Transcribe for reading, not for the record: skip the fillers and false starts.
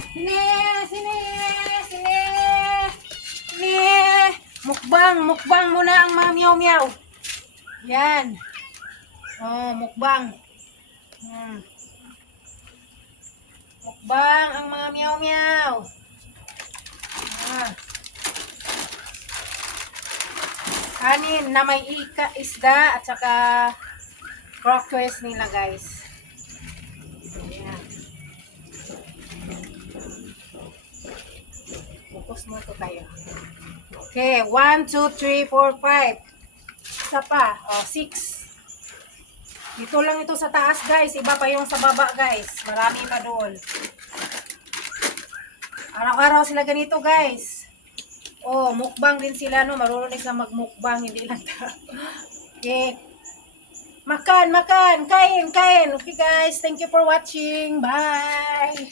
Sine, sine, sine, sine. Mukbang muna ang mga meow-meow. Yan. Oh, mukbang. Mukbang ang mga meow-meow. Ah. Kanin na may isda at saka croquettes nila, guys. Ayan. Focus mo ito tayo. Okay, 1, 2, 3, 4, 5. Isa pa. Oh, 6. Dito lang ito sa taas, guys. Iba pa yung sa baba, guys. Marami pa doon. Araw-araw sila ganito, guys. Oh, mukbang din sila, no? Marunong sila magmukbang, hindi lang ta. Okay. Makan, kain. Okay, guys. Thank you for watching. Bye.